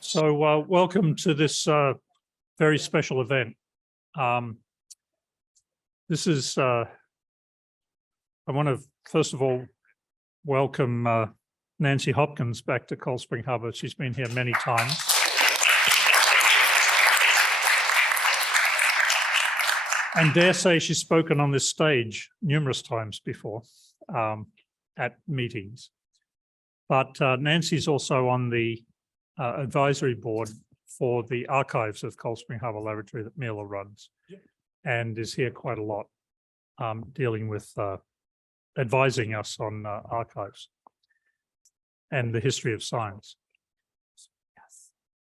So welcome to this very special event. This is, I want to first of all welcome Nancy Hopkins back to Cold Spring Harbor. She's been here many times. And dare say she's spoken on this stage numerous times before at meetings. But Nancy's also on the advisory board for the archives of Cold Spring Harbor Laboratory that Mila runs, and is here quite a lot, dealing with advising us on archives and the history of science.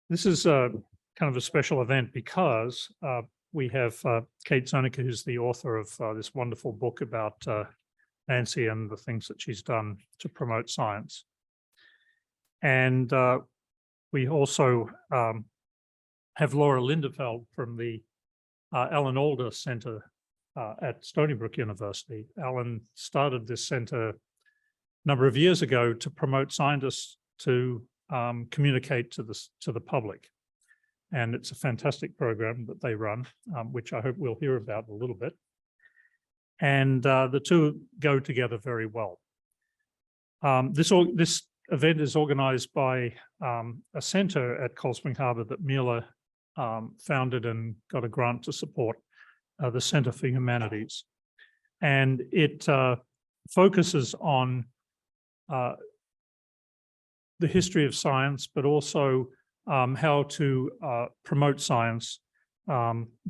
This is kind of a special event because we have Kate Zernike, who's the author of this wonderful book about Nancy and the things that she's done to promote science. And we also have Laura Lindenfeld from the Alda Center at Stony Brook University. Alan started this center a number of years ago to promote scientists to communicate to the public. And it's a fantastic program that they run, which I hope we'll hear about a little bit. And the two go together very well. This event is organized by a center at Cold Spring Harbor that Mila founded and got a grant to support, the Center for Humanities. And it focuses on the history of science, but also how to promote science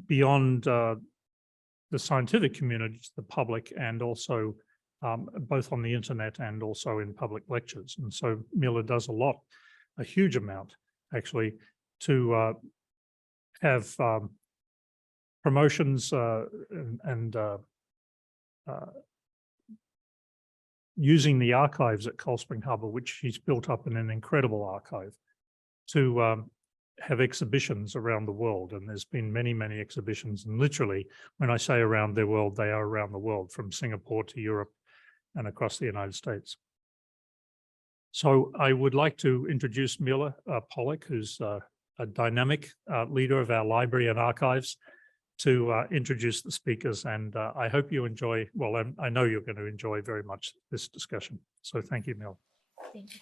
beyond the scientific community to the public, and also both on the internet and also in public lectures. And so Mila does a huge amount actually, to have promotions and using the archives at Cold Spring Harbor, which she's built up in an incredible archive, to have exhibitions around the world. And there's been many, many exhibitions. And literally, when I say around the world, they are around the world, from Singapore to Europe and across the United States. So I would like to introduce Mila Pollock, who's a dynamic leader of our library and archives, to introduce the speakers. And I hope you enjoy, well, I know you're going to enjoy very much this discussion. So thank you, Mila. Thank you.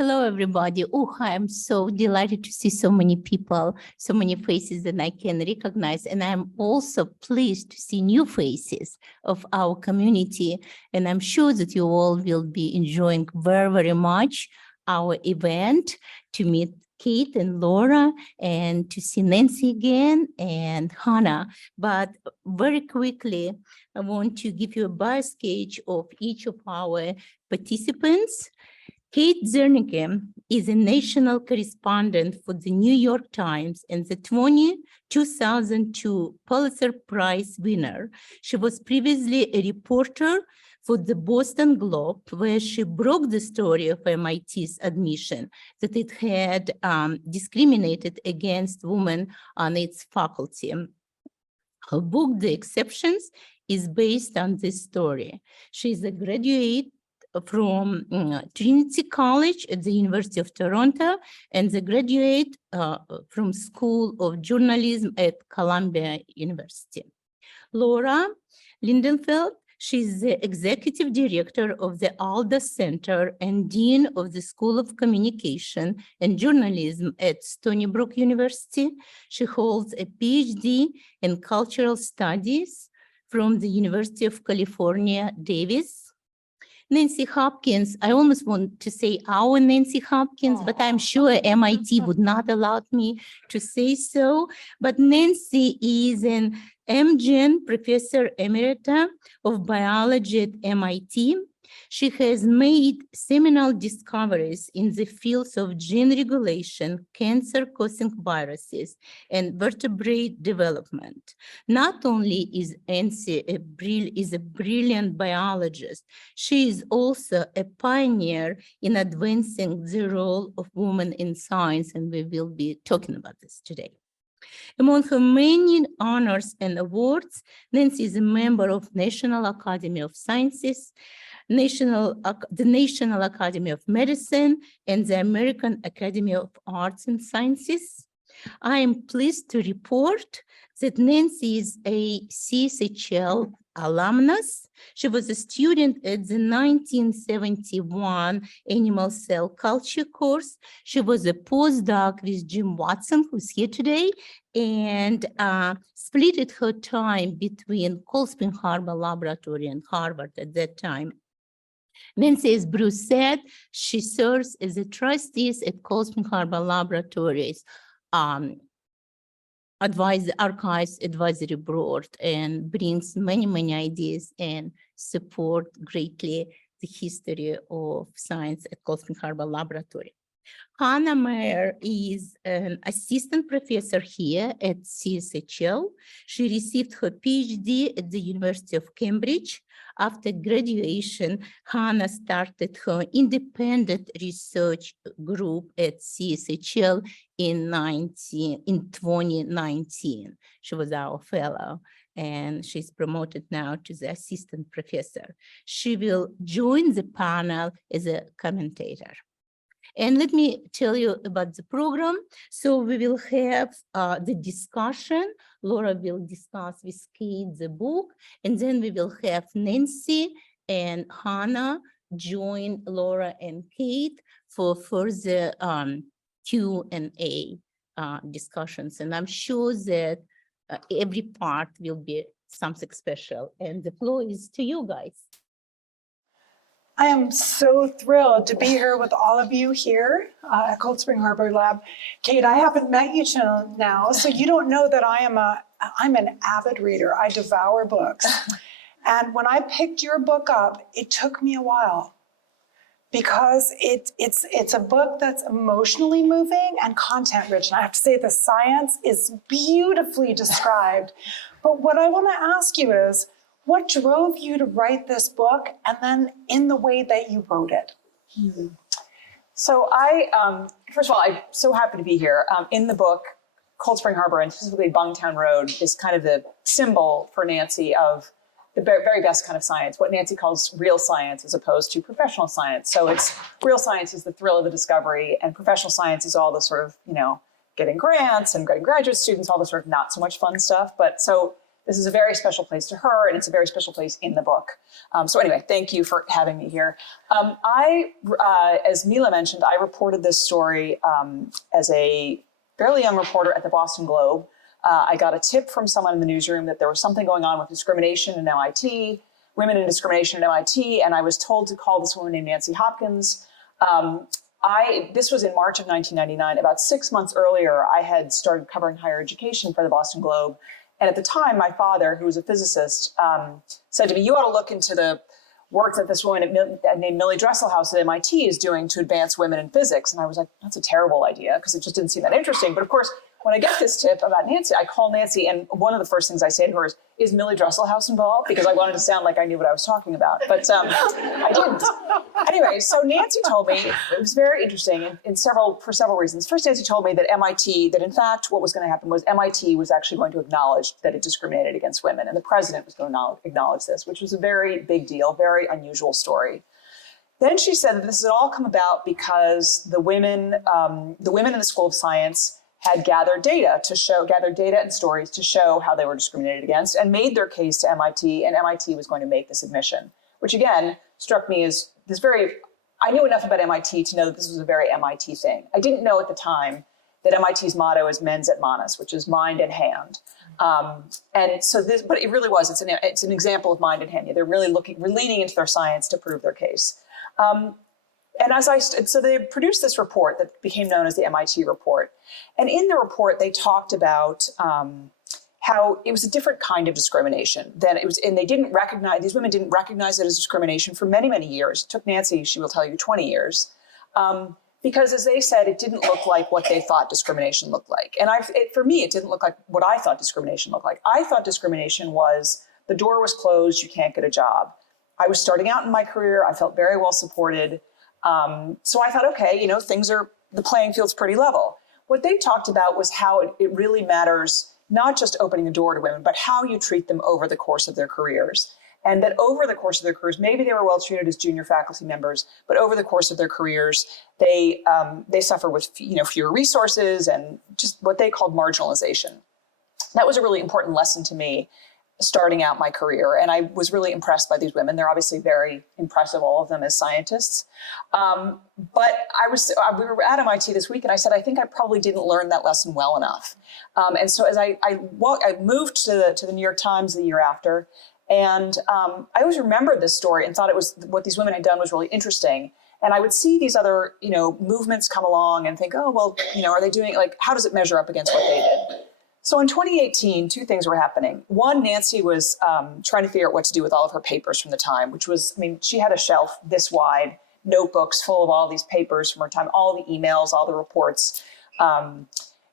Hello, everybody. Oh, I'm so delighted to see so many people, so many faces that I can recognize. And I'm also pleased to see new faces of our community. And I'm sure that you all will be enjoying very, very much our event, to meet Kate and Laura, and to see Nancy again and Hannah. But very quickly, I want to give you a bio sketch of each of our participants. Kate Zernike is a national correspondent for the New York Times and the 2002 Pulitzer Prize winner. She was previously a reporter for the Boston Globe, where she broke the story of MIT's admission that it had discriminated against women on its faculty. Her book, The Exceptions, is based on this story. She is a graduate from Trinity College at the University of Toronto, and the graduate from School of Journalism at Columbia University. Laura Lindenfeld, she's the executive director of the Alda Center and dean of the School of Communication and Journalism at Stony Brook University. She holds a Ph.D. in cultural studies from the University of California, Davis. Nancy Hopkins, I almost want to say our Nancy Hopkins, but I'm sure MIT would not allow me to say so. But Nancy is an MGen Professor Emerita of Biology at MIT. She has made seminal discoveries in the fields of gene regulation, cancer-causing viruses, and vertebrate development. Not only is Nancy a brilliant biologist, she is also a pioneer in advancing the role of women in science, and we will be talking about this today. Among her many honors and awards, Nancy is a member of National Academy of Sciences, the National Academy of Medicine, and the American Academy of Arts and Sciences. I am pleased to report that Nancy is a CSHL alumnus. She was a student at the 1971 Animal Cell Culture course. She was a postdoc with Jim Watson, who's here today, and split her time between Cold Spring Harbor Laboratory and Harvard at that time. Nancy, as Bruce said, she serves as a trustee at Cold Spring Harbor Laboratories Archives Advisory Board, and brings many ideas and support greatly the history of science at Cold Spring Harbor Laboratory. Hannah Meyer is an assistant professor here at CSHL. She received her Ph.D. at the University of Cambridge. After graduation, Hannah started her independent research group at CSHL in 2019. She was our fellow, and she's promoted now to the assistant professor. She will join the panel as a commentator. And let me tell you about the program. So we will have the discussion. Laura will discuss with Kate the book, and then we will have Nancy and Hannah join Laura and Kate for further Q&A discussions. And I'm sure that every part will be something special. And the floor is to you guys. I am so thrilled to be here with all of you here at Cold Spring Harbor Lab. Kate, I haven't met you till now, so you don't know that I'm an avid reader. I devour books. And when I picked your book up, it took me a while because it's a book that's emotionally moving and content rich. And I have to say the science is beautifully described. But what I want to ask you is, what drove you to write this book, and then in the way that you wrote it? So first of all, I'm so happy to be here. In the book, Cold Spring Harbor, and specifically Bungtown Road, is kind of the symbol for Nancy of the very best kind of science, what Nancy calls real science as opposed to professional science. So it's real science is the thrill of the discovery, and professional science is all the sort of, getting grants and getting graduate students, all the sort of not so much fun stuff. But so this is a very special place to her, and it's a very special place in the book. So anyway, thank you for having me here. As Mila mentioned, I reported this story as a fairly young reporter at the Boston Globe. I got a tip from someone in the newsroom that there was something going on with discrimination in MIT, women in discrimination at MIT, and I was told to call this woman named Nancy Hopkins. This was in March of 1999. About 6 months earlier, I had started covering higher education for the Boston Globe. And at the time, my father, who was a physicist, said to me, you ought to look into the work that this woman named Millie Dresselhaus at MIT is doing to advance women in physics. And I was like, that's a terrible idea, because it just didn't seem that interesting. But of course, when I get this tip about Nancy, I call Nancy, and one of the first things I say to her is Millie Dresselhaus involved? Because I wanted to sound like I knew what I was talking about, but I didn't. Anyway, so Nancy told me, it was very interesting for several reasons. First, Nancy told me that that in fact, what was going to happen was MIT was actually going to acknowledge that it discriminated against women, and the president was going to acknowledge this, which was a very big deal, very unusual story. Then she said that this had all come about because the women in the School of Science had gathered data and stories to show how they were discriminated against, and made their case to MIT, and MIT was going to make this admission, which again struck me as I knew enough about MIT to know that this was a very MIT thing. I didn't know at the time that MIT's motto is mens et manus, which is mind and hand. And so but it really was, it's an example of mind and hand. They're really leaning into their science to prove their case. So they produced this report that became known as the MIT report. And in the report, they talked about how it was a different kind of discrimination than it was, and these women didn't recognize it as discrimination for many, many years. It took Nancy, she will tell you, 20 years. Because as they said, it didn't look like what they thought discrimination looked like. And for me, it didn't look like what I thought discrimination looked like. I thought discrimination was the door was closed, you can't get a job. I was starting out in my career, I felt very well supported. So I thought, okay, the playing field's pretty level. what they talked about was how it really matters, not just opening the door to women, but how you treat them over the course of their careers. And that over the course of their careers, maybe they were well treated as junior faculty members, but over the course of their careers, they suffer with fewer resources and just what they called marginalization. That was a really important lesson to me starting out my career. And I was really impressed by these women. They're obviously very impressive, all of them as scientists. But we were at MIT this week and I said, I think I probably didn't learn that lesson well enough. And so as I moved to the New York Times the year after, and I always remembered this story and thought it was what these women had done was really interesting. And I would see these other, movements come along and think, oh, well, are they doing, how does it measure up against what they did? So in 2018, two things were happening. One, Nancy was trying to figure out what to do with all of her papers from the time, which was, she had a shelf this wide, notebooks full of all these papers from her time, all the emails, all the reports,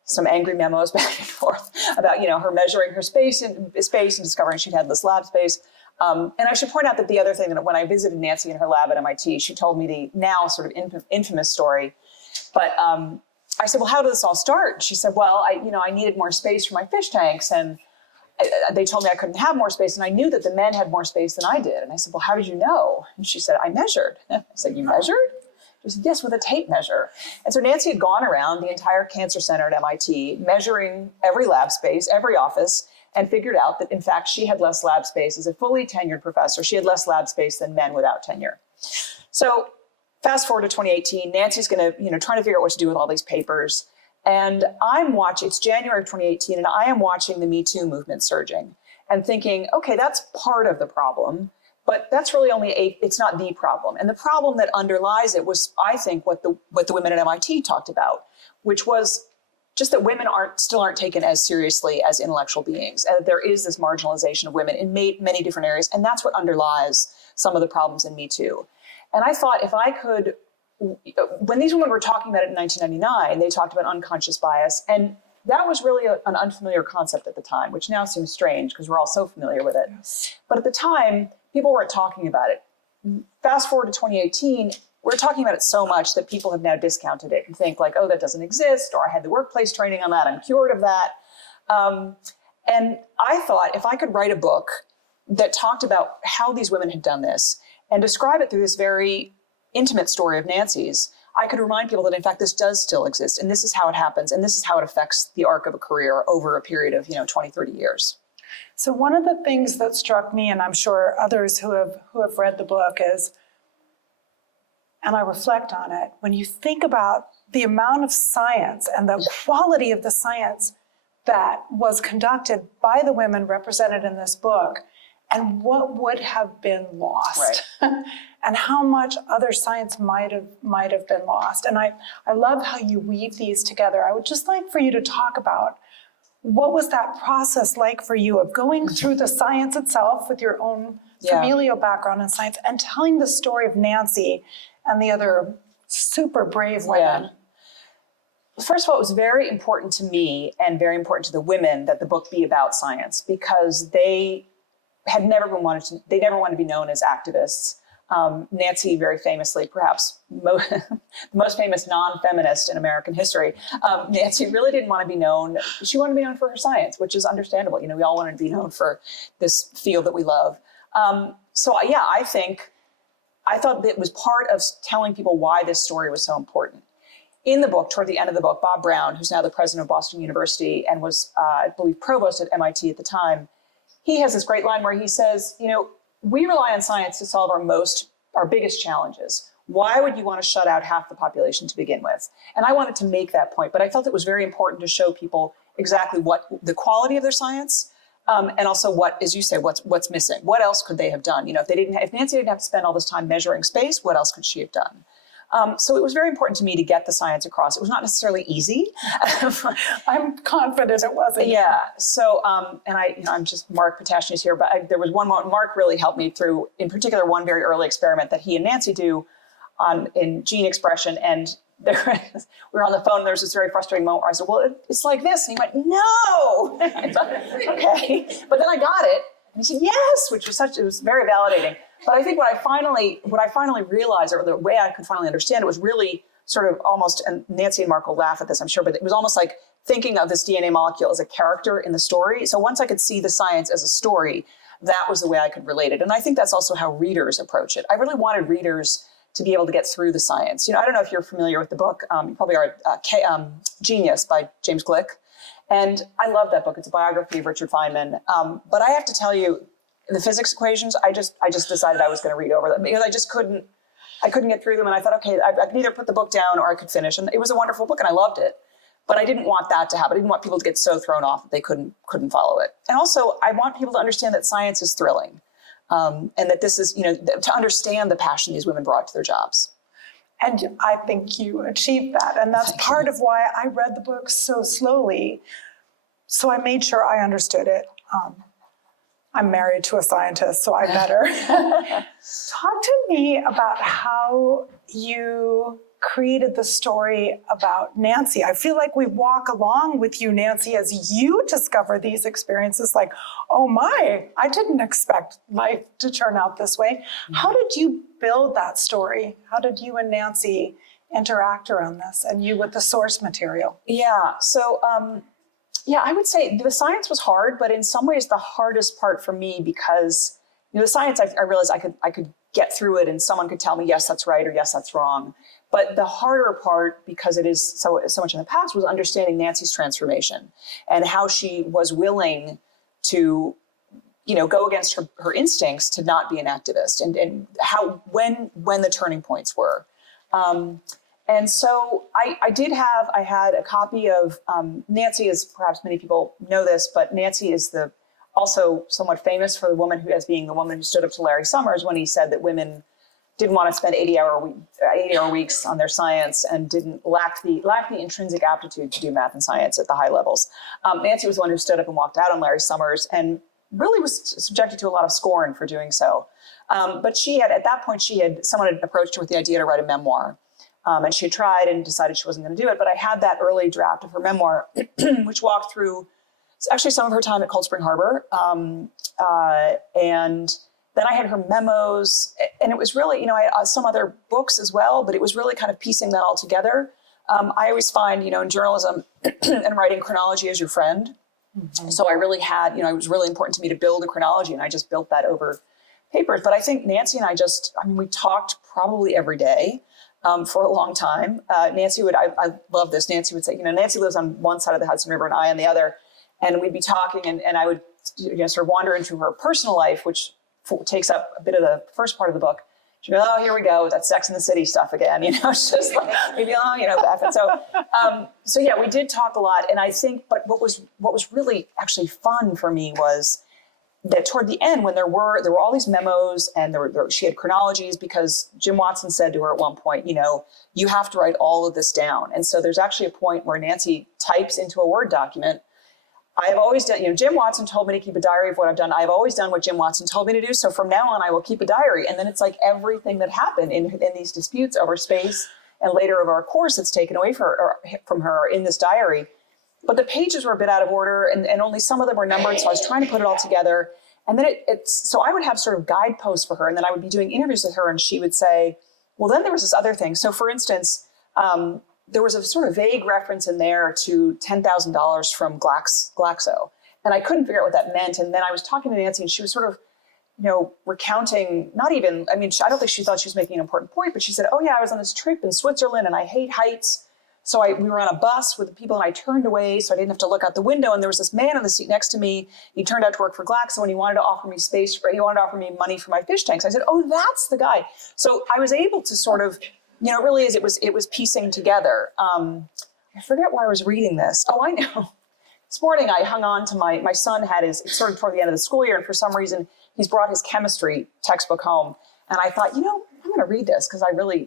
some angry memos back and forth about, her measuring her space and discovering she'd had this lab space. And I should point out that the other thing that when I visited Nancy in her lab at MIT, she told me the now sort of infamous story. But I said, well, how did this all start? She said, well, I needed more space for my fish tanks. And they told me I couldn't have more space. And I knew that the men had more space than I did. And I said, well, how did you know? And she said, I measured. I said, you measured? She said, yes, with a tape measure. And so Nancy had gone around the entire cancer center at MIT, measuring every lab space, every office, and figured out that, in fact, she had less lab space. As a fully tenured professor, she had less lab space than men without tenure. So fast forward to 2018, Nancy's going to, trying to figure out what to do with all these papers. And it's January of 2018, and I am watching the Me Too movement surging and thinking, okay, that's part of the problem. But that's really it's not the problem. And the problem that underlies it was, I think, what the women at MIT talked about, which was just that women still aren't taken as seriously as intellectual beings. And that there is this marginalization of women in many different areas. And that's what underlies some of the problems in Me Too. And I thought if I could, when these women were talking about it in 1999, they talked about unconscious bias. And that was really an unfamiliar concept at the time, which now seems strange because we're all so familiar with it. Yes. But at the time, people weren't talking about it. Fast forward to 2018, we're talking about it so much that people have now discounted it and think oh, that doesn't exist, or I had the workplace training on that, I'm cured of that. And I thought if I could write a book that talked about how these women had done this and describe it through this very intimate story of Nancy's, I could remind people that, in fact, this does still exist, and this is how it happens, and this is how it affects the arc of a career over a period of 20, 30 years. So one of the things that struck me, and I'm sure others who have read the book, is, and I reflect on it, when you think about the amount of science and the quality of the science that was conducted by the women represented in this book, and what would have been lost, right. And how much other science might have been lost. And I love how you weave these together. I would just like for you to talk about what was that process like for you of going through the science itself with your own familial background in science and telling the story of Nancy and the other super brave women? Yeah. First of all, it was very important to me and very important to the women that the book be about science, because they never wanted to be known as activists. Nancy, very famously, perhaps the most famous non-feminist in American history, Nancy really didn't want to be known. She wanted to be known for her science, which is understandable. We all wanted to be known for this field that we love. I thought that it was part of telling people why this story was so important. In the book, toward the end of the book, Bob Brown, who's now the president of Boston University and was, I believe, provost at MIT at the time, he has this great line where he says, we rely on science to solve our biggest challenges. Why would you want to shut out half the population to begin with? And I wanted to make that point, but I felt it was very important to show people exactly what the quality of their science, and also what, as you say, what's missing. What else could they have done? If Nancy didn't have to spend all this time measuring space, what else could she have done? So it was very important to me to get the science across. It was not necessarily easy. I'm confident it wasn't. Yeah. So, I'm just, Mark Potashny is here, but there was one moment, Mark really helped me through, in particular, one very early experiment that he and Nancy do in gene expression. And we were on the phone, and there was this very frustrating moment where I said, well, it's like this. And he went, no. I thought, okay. But then I got it. And he said, yes, which was it was very validating. But I think what I finally realized, or the way I could finally understand it, was really sort of almost, and Nancy and Mark will laugh at this, I'm sure, but it was almost like thinking of this DNA molecule as a character in the story. So once I could see the science as a story, that was the way I could relate it. And I think that's also how readers approach it. I really wanted readers to be able to get through the science. I don't know if you're familiar with the book, you probably are, Genius by James Glick. And I love that book. It's a biography of Richard Feynman. But I have to tell you, the physics equations, I just decided I was going to read over them because I couldn't get through them. And I thought, okay, I could either put the book down or I could finish. And it was a wonderful book and I loved it. But I didn't want that to happen. I didn't want people to get so thrown off that they couldn't follow it. And also, I want people to understand that science is thrilling, and that this is, to understand the passion these women brought to their jobs. And I think you achieved that. And that's part of why I read the book so slowly. So I made sure I understood it. I'm married to a scientist, so I better. Talk to me about how you created the story about Nancy. I feel like we walk along with you, Nancy, as you discover these experiences like, oh my, I didn't expect life to turn out this way. How did you build that story? How did you and Nancy interact around this and you with the source material? Yeah, so I would say the science was hard, but in some ways the hardest part for me because the science, I realized I could get through it and someone could tell me, yes, that's right, or yes, that's wrong. But the harder part, because it is so much in the past, was understanding Nancy's transformation and how she was willing to, go against her instincts to not be an activist and how, when the turning points were. And so I had a copy of, Nancy is, perhaps many people know this, but Nancy is also somewhat famous for as being the woman who stood up to Larry Summers when he said that women didn't want to spend 80-hour weeks on their science and didn't lack the intrinsic aptitude to do math and science at the high levels. Nancy was the one who stood up and walked out on Larry Summers and really was subjected to a lot of scorn for doing so. But at that point, someone had approached her with the idea to write a memoir. And she had tried and decided she wasn't going to do it. But I had that early draft of her memoir, which walked through actually some of her time at Cold Spring Harbor. And then I had her memos, and it was really, I had some other books as well, but it was really kind of piecing that all together. I always find, in journalism and writing, chronology is your friend. Mm-hmm. So I really had, it was really important to me to build a chronology, and I just built that over papers. But I think Nancy and I we talked probably every day for a long time. Nancy I love this, Nancy would say, Nancy lives on one side of the Hudson River and I on the other, and we'd be talking and I would sort of wander into her personal life, which takes up a bit of the first part of the book. She goes, oh, here we go with that Sex and the City stuff again. It's just like, maybe, back. And so yeah, we did talk a lot. And I think, but what was really actually fun for me was that toward the end, when there were all these memos and she had chronologies, because Jim Watson said to her at one point, you have to write all of this down. And so there's actually a point where Nancy types into a Word document, I have always done, Jim Watson told me to keep a diary of what I've done. I've always done what Jim Watson told me to do. So from now on, I will keep a diary. And then it's like everything that happened in these disputes over space and later of our course that's taken away from her in this diary. But the pages were a bit out of order and only some of them were numbered. So I was trying to put it all together. And then so I would have sort of guideposts for her. And then I would be doing interviews with her and she would say, well, then there was this other thing. So for instance, there was a sort of vague reference in there to $10,000 from Glaxo. And I couldn't figure out what that meant. And then I was talking to Nancy and she was sort of, recounting, I don't think she thought she was making an important point, but she said, oh yeah, I was on this trip in Switzerland and I hate heights. So we were on a bus with the people and I turned away so I didn't have to look out the window. And there was this man on the seat next to me. He turned out to work for Glaxo and he wanted to offer me he wanted to offer me money for my fish tanks. I said, oh, that's the guy. So I was able to sort of, really it was piecing together. I forget why I was reading this. Oh, I know. This morning I hung on to my son had it's sort of toward the end of the school year. And for some reason, he's brought his chemistry textbook home. And I thought, I'm going to read this because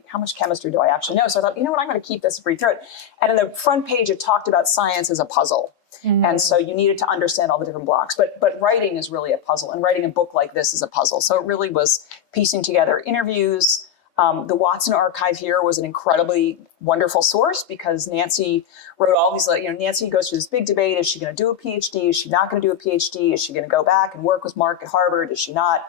how much chemistry do I actually know? So I thought, I'm going to keep this and read through it. And in the front page, it talked about science as a puzzle. Mm. And so you needed to understand all the different blocks. But writing is really a puzzle. And writing a book like this is a puzzle. So it really was piecing together interviews, The Watson archive here was an incredibly wonderful source because Nancy wrote all these, Nancy goes through this big debate. Is she going to do a PhD? Is she not going to do a PhD? Is she going to go back and work with Mark at Harvard? Is she not?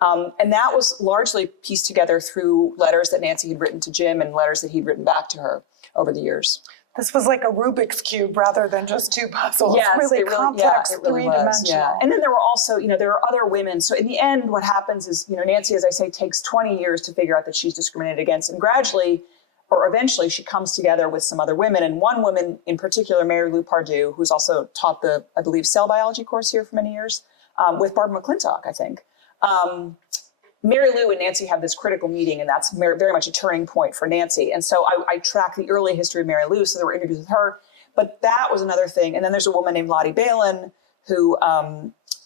And that was largely pieced together through letters that Nancy had written to Jim and letters that he'd written back to her over the years. This was like a Rubik's Cube rather than just two puzzles. Yes, really complex, it really was, three-dimensional. yeah. And then there were also, there are other women. So in the end, what happens is, Nancy, as I say, takes 20 years to figure out that she's discriminated against. And gradually, or eventually, she comes together with some other women. And one woman in particular, Mary Lou Pardue, who's also taught the, I believe, cell biology course here for many years, with Barbara McClintock, I think. Mary Lou and Nancy have this critical meeting, and that's very much a turning point for Nancy. And so I track the early history of Mary Lou, so there were interviews with her. But that was another thing. And then there's a woman named Lottie Balin, who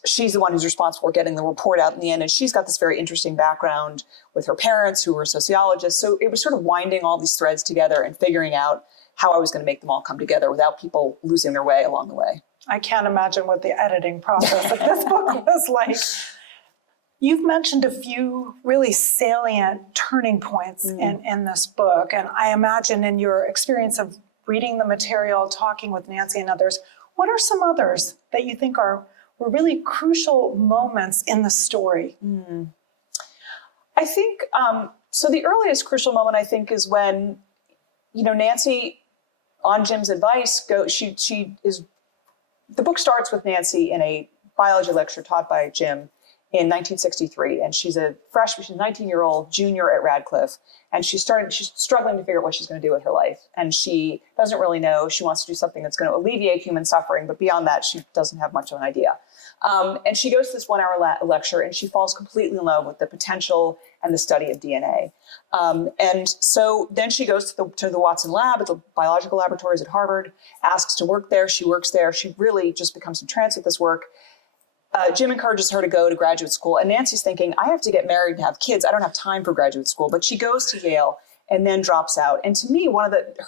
she's the one who's responsible for getting the report out in the end. And she's got this very interesting background with her parents, who were sociologists. So it was sort of winding all these threads together and figuring out how I was going to make them all come together without people losing their way along the way. I can't imagine what the editing process of this book was like. You've mentioned a few really salient turning points in this book. And I imagine in your experience of reading the material, talking with Nancy and others, what are some others that you think were really crucial moments in the story? I think, so the earliest crucial moment, I think, is when, Nancy, on Jim's advice, the book starts with Nancy in a biology lecture taught by Jim in 1963, and she's a freshman, she's a 19-year-old junior at Radcliffe, and she's struggling to figure out what she's going to do with her life, and she doesn't really know. She wants to do something that's going to alleviate human suffering, but beyond that, she doesn't have much of an idea. And she goes to this 1-hour lecture, and she falls completely in love with the potential and the study of DNA. And so then she goes to the Watson lab at the biological laboratories at Harvard, asks to work there. She works there. She really just becomes entranced with this work. Jim encourages her to go to graduate school, and Nancy's thinking, I have to get married and have kids. I don't have time for graduate school, but she goes to Yale and then drops out. And to me,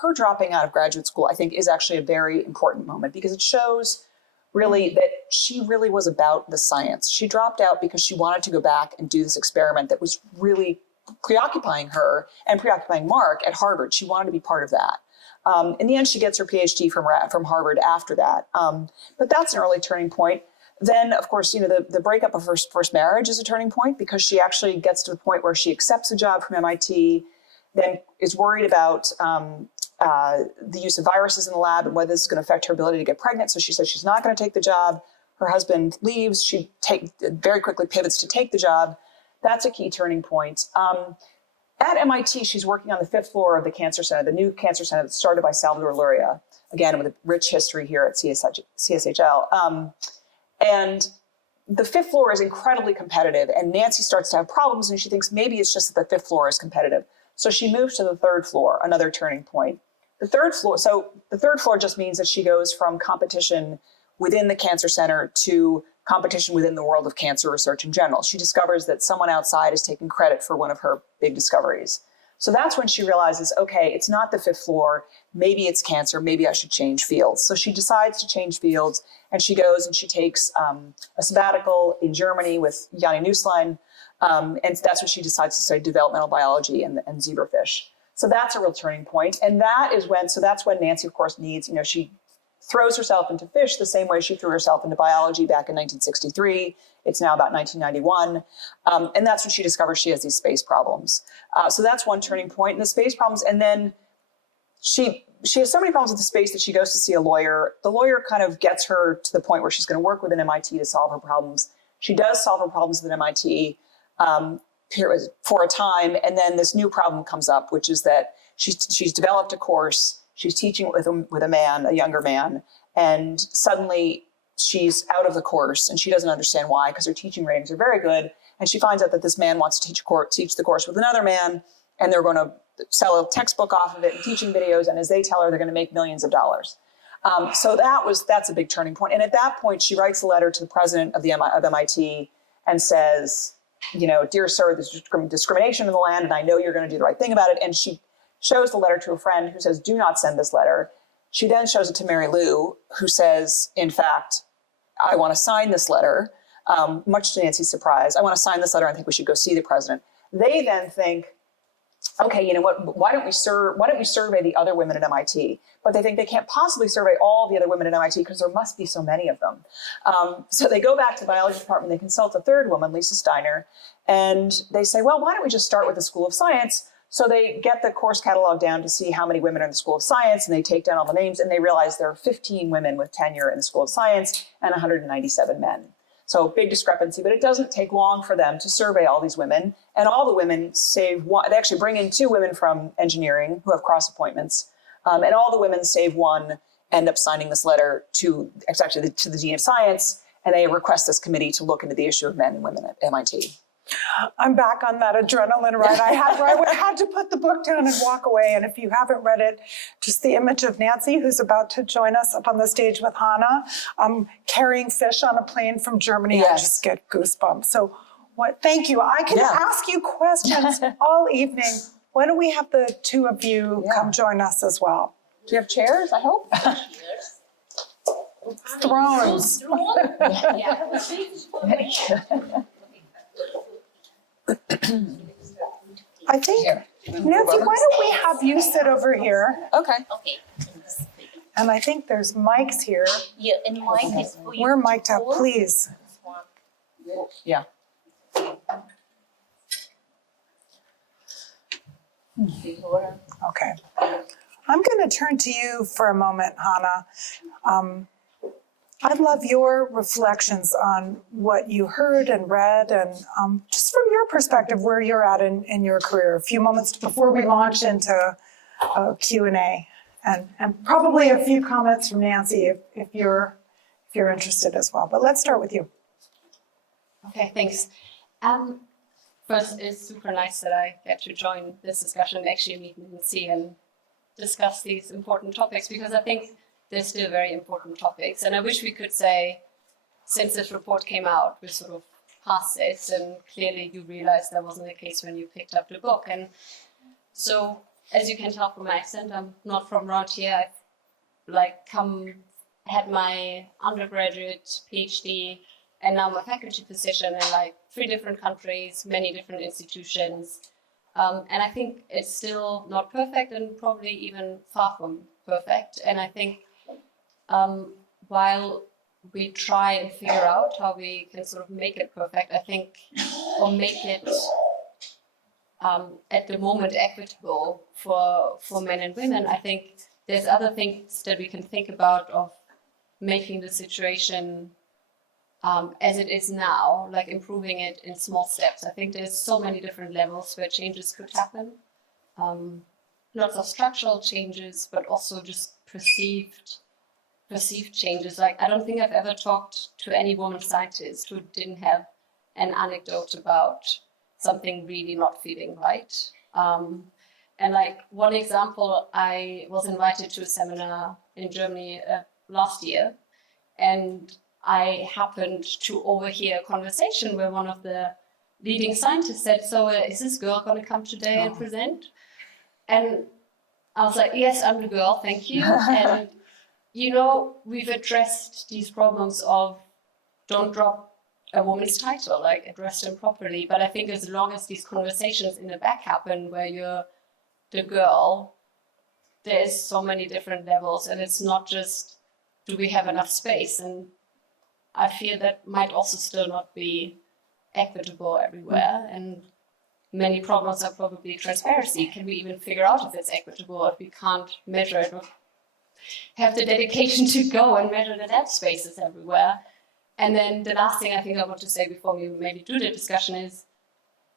her dropping out of graduate school, I think, is actually a very important moment because it shows really that she really was about the science. She dropped out because she wanted to go back and do this experiment that was really preoccupying her and preoccupying Mark at Harvard. She wanted to be part of that. In the end, she gets her PhD from Harvard after that. But that's an early turning point. Then, of course, the breakup of her first marriage is a turning point because she actually gets to the point where she accepts a job from MIT, then is worried about the use of viruses in the lab and whether this is going to affect her ability to get pregnant. So she says she's not going to take the job. Her husband leaves. She very quickly pivots to take the job. That's a key turning point. At MIT, she's working on the 5th floor of the Cancer Center, the new Cancer Center that's started by Salvador Luria, again, with a rich history here at CSHL. And the 5th floor is incredibly competitive, and Nancy starts to have problems, and she thinks maybe it's just that the 5th floor is competitive. So she moves to the 3rd floor, another turning point. The 3rd floor just means that she goes from competition within the Cancer Center to competition within the world of cancer research in general. She discovers that someone outside is taking credit for one of her big discoveries. So that's when she realizes, okay, it's not the 5th floor. Maybe it's cancer. Maybe I should change fields. So she decides to change fields, and she goes and she takes a sabbatical in Germany with Janne Nusslein. And that's when she decides to study developmental biology and zebrafish. So that's a real turning point. And that's when Nancy, of course, needs, she throws herself into fish the same way she threw herself into biology back in 1963. It's now about 1991. And that's when she discovers she has these space problems. So that's one turning point in the space problems. And then she has so many problems with the space that she goes to see a lawyer. The lawyer kind of gets her to the point where she's going to work with an MIT to solve her problems. She does solve her problems with an MIT for a time. And then this new problem comes up, which is that she's developed a course. She's teaching with a younger man, and suddenly she's out of the course, and she doesn't understand why, because her teaching ratings are very good. And she finds out that this man wants to teach the course with another man, and they're going to sell a textbook off of it and teaching videos. And as they tell her, they're going to make millions of dollars. So that's a big turning point. And at that point, she writes a letter to the president of MIT and says, dear sir, there's discrimination in the land, and I know you're going to do the right thing about it. And she shows the letter to a friend who says, do not send this letter. She then shows it to Mary Lou, who says, in fact, I want to sign this letter, much to Nancy's surprise. I want to sign this letter. I think we should go see the president. They then think, okay, you know what, why don't we survey the other women at MIT? But they think they can't possibly survey all the other women at MIT because there must be so many of them. So they go back to the biology department, they consult a third woman, Lisa Steiner, and they say, well, why don't we just start with the School of Science? So they get the course catalog down to see how many women are in the School of Science, and they take down all the names, and they realize there are 15 women with tenure in the School of Science and 197 men. So big discrepancy, but it doesn't take long for them to survey all these women, and all the women save one. They actually bring in 2 women from engineering who have cross appointments, and all the women save one end up signing this letter to the Dean of Science, and they request this committee to look into the issue of men and women at MIT. I'm back on that adrenaline ride. I had to put the book down and walk away. And if you haven't read it, just the image of Nancy, who's about to join us up on the stage with Hannah, carrying fish on a plane from Germany. Yes. I just get goosebumps. So thank you. I can ask you questions all evening. Why don't we have the 2 of you come join us as well? Do you have chairs, I hope? Thrones. I think, Nancy, why don't we have you sit over here? Okay. Okay. And I think there's mics here. Yeah, and mic is for you. We're mic'd up, please. Yeah. Okay. I'm going to turn to you for a moment, Hannah. I'd love your reflections on what you heard and read, and just from your perspective, where you're at in your career. A few moments before we launch into Q&A, and probably a few comments from Nancy if you're interested as well. But let's start with you. Okay, thanks. First, it's super nice that I get to join this discussion, actually meet Nancy and discuss these important topics, because I think they're still very important topics. And I wish we could say, since this report came out, we're sort of past it, and clearly you realized that wasn't the case when you picked up the book. And so, as you can tell from my accent, I'm not from around here. I've had my undergraduate, Ph.D., and now my faculty position in 3 different countries, many different institutions. And I think it's still not perfect, and probably even far from perfect. And I think while we try and figure out how we can sort of make it perfect, I think, or make it at the moment equitable for men and women, I think there's other things that we can think about of making the situation as it is now, like improving it in small steps. I think there's so many different levels where changes could happen. Lots of structural changes, but also just perceived changes. I don't think I've ever talked to any woman scientist who didn't have an anecdote about something really not feeling right. And one example, I was invited to a seminar in Germany last year, and I happened to overhear a conversation where one of the leading scientists said, so is this girl going to come today and present? And I was like, yes, I'm the girl, thank you. And, we've addressed these problems of don't drop a woman's title, address them properly. But I think as long as these conversations in the back happen where you're the girl, there's so many different levels. And it's not just, do we have enough space? And I feel that might also still not be equitable everywhere. And many problems are probably transparency. Can we even figure out if it's equitable if we can't measure it or have the dedication to go and measure the lab spaces everywhere? And then the last thing I think I want to say before we maybe do the discussion is,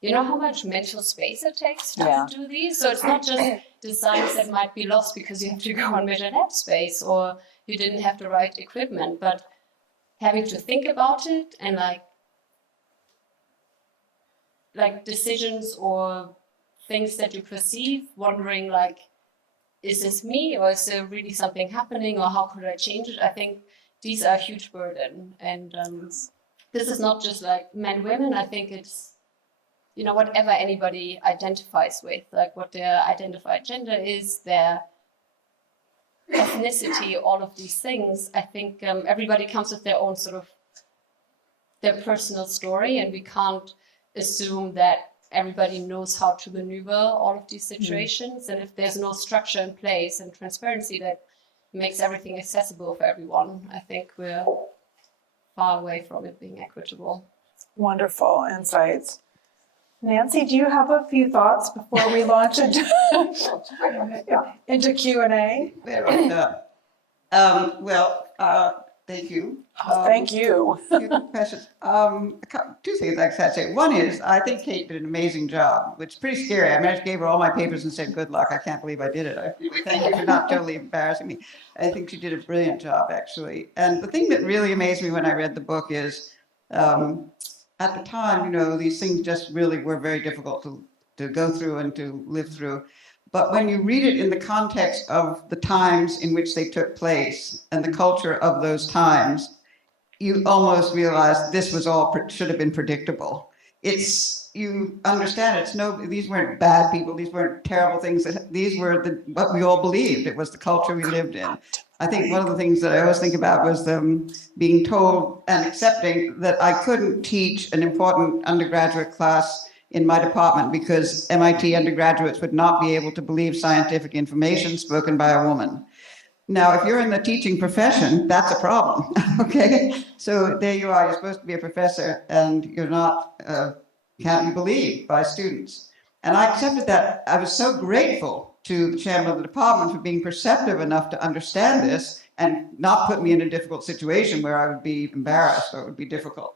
how much mental space it takes to do these? So it's not just the science that might be lost because you have to go and measure lab space or you didn't have the right equipment, but having to think about it and like decisions or things that you perceive, wondering is this me or is there really something happening or how could I change it? I think these are a huge burden. And this is not just men, women. I think it's, whatever anybody identifies with, what their identified gender is, their ethnicity, all of these things. I think everybody comes with their own sort of their personal story, and we can't assume that everybody knows how to maneuver all of these situations. And if there's no structure in place and transparency that makes everything accessible for everyone, I think we're far away from it being equitable. Wonderful insights. Nancy, do you have a few thoughts before we launch into, into Q&A? Thank you. Thank you. Few questions. Two things I'd say. One is, I think Kate did an amazing job, which is pretty scary. I mean, I just gave her all my papers and said, good luck. I can't believe I did it. Thank you for not totally embarrassing me. I think she did a brilliant job, actually. And the thing that really amazed me when I read the book is, at the time, these things just really were very difficult to go through and to live through. But when you read it in the context of the times in which they took place and the culture of those times, you almost realize this was all should have been predictable. You understand these weren't bad people, these weren't terrible things. These were what we all believed. It was the culture we lived in. I think one of the things that I always think about was being told and accepting that I couldn't teach an important undergraduate class in my department because MIT undergraduates would not be able to believe scientific information spoken by a woman. Now, if you're in the teaching profession, that's a problem, okay? So there you are, you're supposed to be a professor and you're not, can't be believed by students. And I accepted that. I was so grateful to the chairman of the department for being perceptive enough to understand this and not put me in a difficult situation where I would be embarrassed or it would be difficult.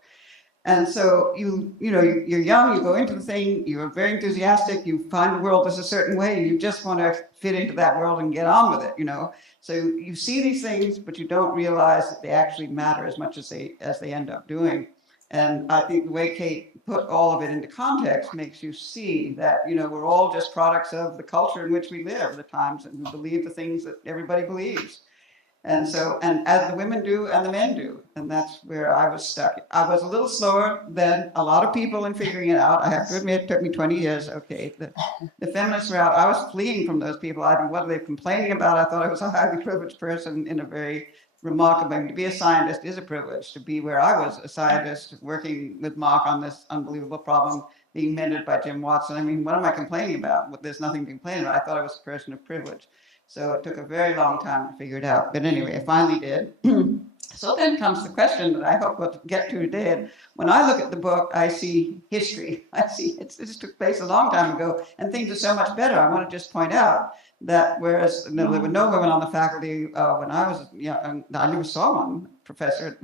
And so you're young, you go into the thing, you're very enthusiastic, you find the world is a certain way, and you just want to fit into that world and get on with it, So you see these things, but you don't realize that they actually matter as much as they end up doing. And I think the way Kate put all of it into context makes you see that, we're all just products of the culture in which we live, the times that we believe the things that everybody believes. And as the women do and the men do. And that's where I was stuck. I was a little slower than a lot of people in figuring it out. I have to admit, it took me 20 years. Okay, the feminist route, I was fleeing from those people. What are they complaining about? I thought I was a highly privileged person in a very remarkable way. To be a scientist is a privilege. To be where I was, a scientist working with Mark on this unbelievable problem being mentored by Jim Watson. I mean, what am I complaining about? Well, there's nothing to complain about. I thought I was a person of privilege. So it took a very long time to figure it out. But anyway, I finally did. So then comes the question that I hope we'll get to today. And when I look at the book, I see history. I see this took place a long time ago, and things are so much better. I want to just point out that whereas there were no women on the faculty when I was young, I never saw one professor.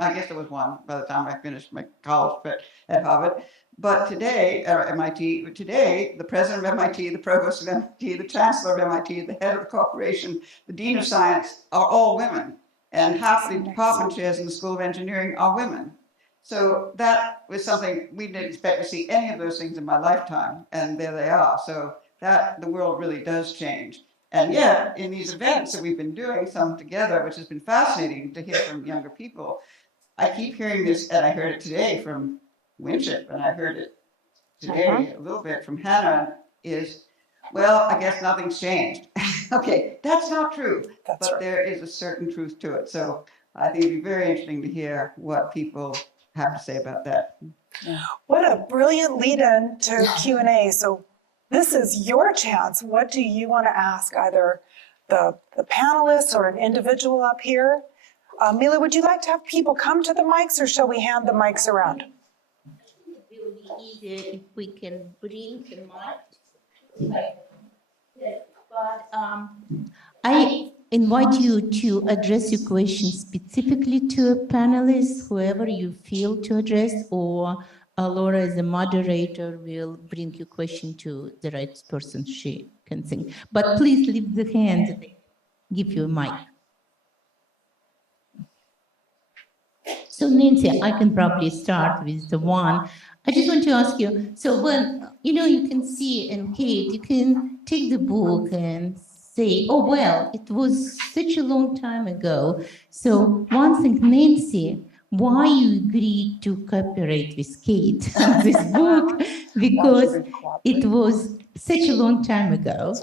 I guess there was one by the time I finished my college, but at Harvard. But today, MIT, the president of MIT, the provost of MIT, the chancellor of MIT, the head of the corporation, the dean of science are all women. And half the department chairs in the School of Engineering are women. So that was something we didn't expect to see any of those things in my lifetime. And there they are. So that the world really does change. And yet, in these events that we've been doing, some together, which has been fascinating to hear from younger people, I keep hearing this, and I heard it today from Winship, and I heard it today a little bit from Hannah, is, well, I guess nothing's changed. Okay, that's not true, but right. There is a certain truth to it. So I think it'd be very interesting to hear what people have to say about that. Yeah. What a brilliant lead-in to Q&A. So this is your chance. What do you want to ask either the panelists or an individual up here? Mila, would you like to have people come to the mics, or shall we hand the mics around? It will be easier if we can bring the mic. But I invite you to address your question specifically to a panelist, whoever you feel to address, or Laura, as a moderator, will bring your question to the right person she can think. But please leave the hand, give you a mic. So Nancy, I can probably start with the one. I just want to ask you, so when, you can see, and Kate, you can take the book and say, oh, well, it was such a long time ago. So one thing, Nancy, why you agreed to cooperate with Kate on this book? Because it was such a long time ago.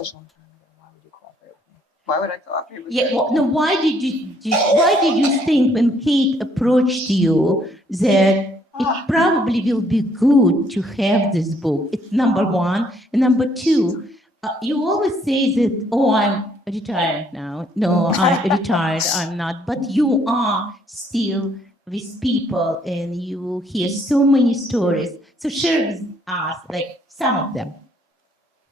Why would I cooperate with Yeah, well, no, why did you think when Kate approached you that it probably will be good to have this book. It's number one. And number two, you always say that, oh, I'm retired now. No, I'm retired, I'm not. But you are still with people and you hear so many stories. So share with us, like some of them.